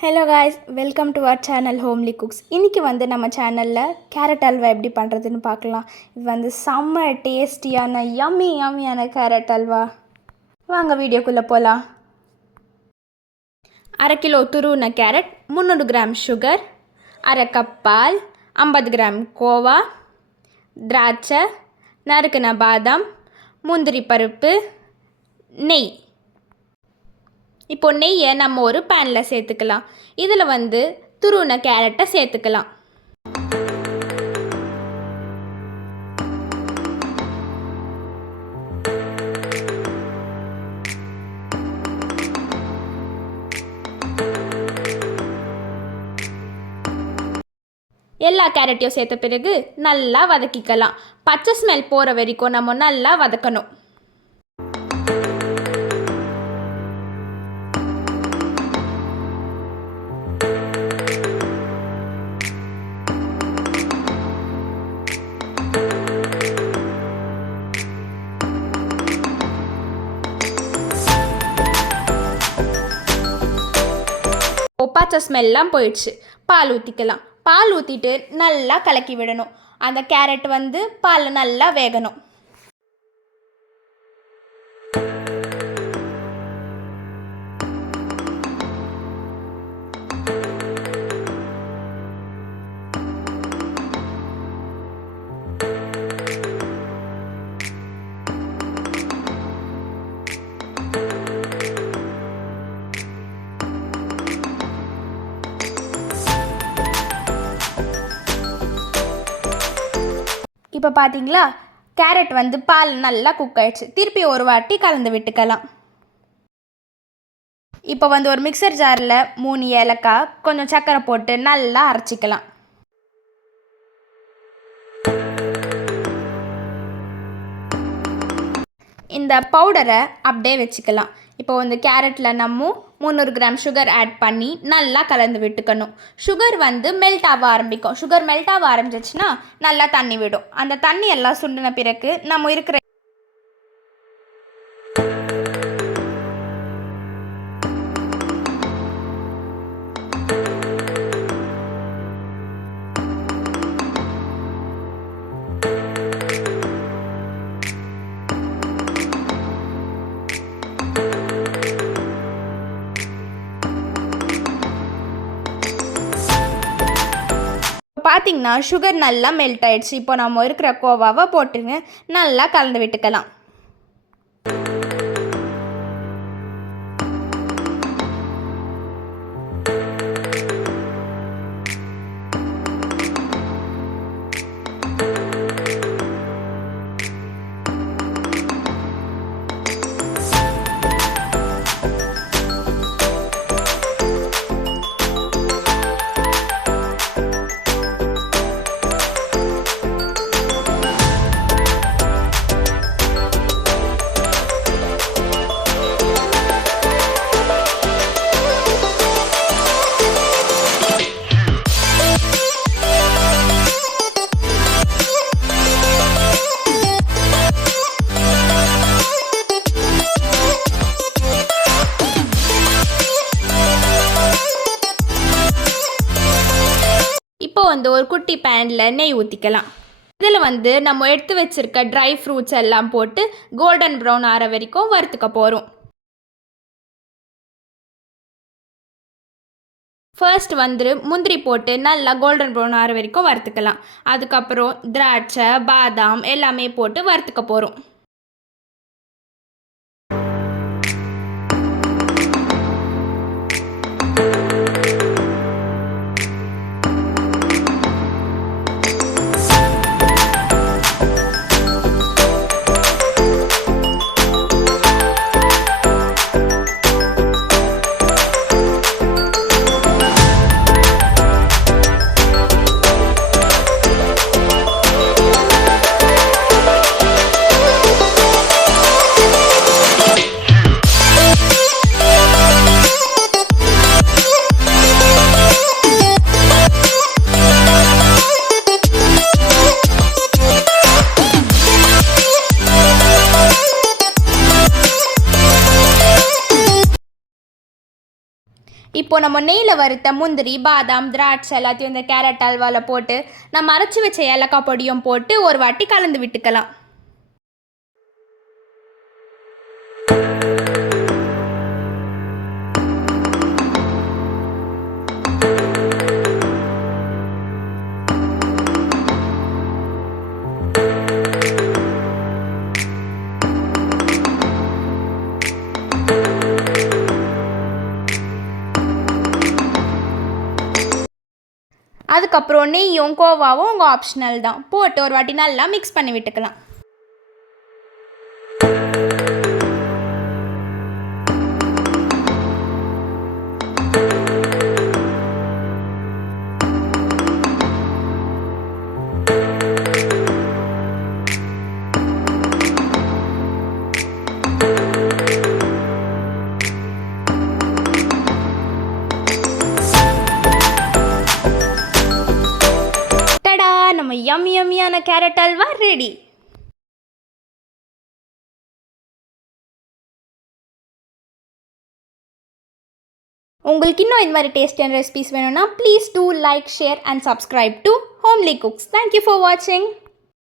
Hello guys, welcome to our channel homely cooks. இன்றைக்கி நம்ம சேனலில் கேரட் அல்வா எப்படி பண்ணுறதுன்னு பார்க்கலாம். இது செம்ம டேஸ்டியான யம்மியான கேரட் அல்வா. வாங்க வீடியோக்குள்ளே போகலாம். 1/2 கிலோ துருவின கேரட், 300 கிராம் சுகர், 1/2 கப் பால், 50 கிராம் கோவா, திராட்சை, நறுக்கின பாதாம், முந்திரி பருப்பு, நெய். இப்போ நெய்யை நம்ம ஒரு பேனில் சேர்த்துக்கலாம். இதில் துருவின கேரட்டை சேர்த்துக்கலாம். எல்லா கேரட்டையும் சேர்த்த பிறகு நல்லா வதக்கிக்கலாம். பச்சை ஸ்மெல் போகிற வரைக்கும் நம்ம நல்லா வதக்கணும். பச்சை ஸ்மெல்லாம் போயிடுச்சு. பால் ஊற்றிக்கலாம். பால் ஊற்றிட்டு நல்லா கலக்கி விடணும். அந்த கேரட் பாலில் நல்லா வேகணும். இப்போ பார்த்தீங்களா, கேரட் பால் நல்லா குக் ஆயிடுச்சு. திருப்பி ஒரு வாட்டி கலந்து விட்டுக்கலாம். இப்போ ஒரு மிக்சர் ஜாரில் 3 ஏலக்காய், கொஞ்சம் சர்க்கரை போட்டு நல்லா அரைச்சிக்கலாம். இந்த பவுடரை அப்படியே வச்சுக்கலாம். இப்போ கேரட்டில் நம்ம 300 கிராம் சுகர் ஆட் பண்ணி நல்லா கலந்து விட்டுக்கணும். சுகர் மெல்ட் ஆக ஆரம்பிக்கும். சுகர் மெல்ட் ஆக ஆரம்பிச்சிச்சுன்னா நல்லா தண்ணி விடும். அந்த தண்ணி எல்லாம் சுண்டின பிறகு நம்ம இருக்கிற பார்த்தீங்கன்னா சுகர் நல்லா மெல்ட் ஆயிடுச்சு. இப்போ நம்ம இருக்கிற கோவாவை போட்டுங்க நல்லா கலந்து விட்டுக்கலாம். இப்போ ஒரு குட்டி பேனில் நெய் ஊற்றிக்கலாம். இதில் நம்ம எடுத்து வச்சுருக்க ட்ரை ஃப்ரூட்ஸ் எல்லாம் போட்டு கோல்டன் ப்ரௌன் ஆற வரைக்கும் வறுத்துக்க போகிறோம். ஃபர்ஸ்ட் முந்திரி போட்டு நல்லா கோல்டன் ப்ரௌன் ஆற வரைக்கும் வறுத்துக்கலாம். அதுக்கப்புறம் திராட்சை, பாதாம் எல்லாமே போட்டு வறுத்துக்க போகிறோம். இப்போது நம்ம நெய்யில் வறுத்த முந்திரி, பாதாம், திராட்சை எல்லாத்தையும் இந்த கேரட் அல்வாவில் போட்டு நம்ம அரைச்சி வச்ச ஏலக்காய் பொடியும் போட்டு ஒரு வாட்டி கலந்து விட்டுக்கலாம். அதுக்கப்புறம் நெய்யும் கோவாவும் உங்கள் ஆப்ஷனல் தான், போட்டு ஒரு வாட்டி நல்லா மிக்ஸ் பண்ணி விட்டுக்கலாம். நம்ம யம்மியான கேரட் அல்வா ரெடி. உங்களுக்கு இன்னும் இந்த மாதிரி டேஸ்டியான ரெசிபிஸ் வேணும்னா please do like, share and subscribe to homely cooks. Thank you for வாட்சிங்.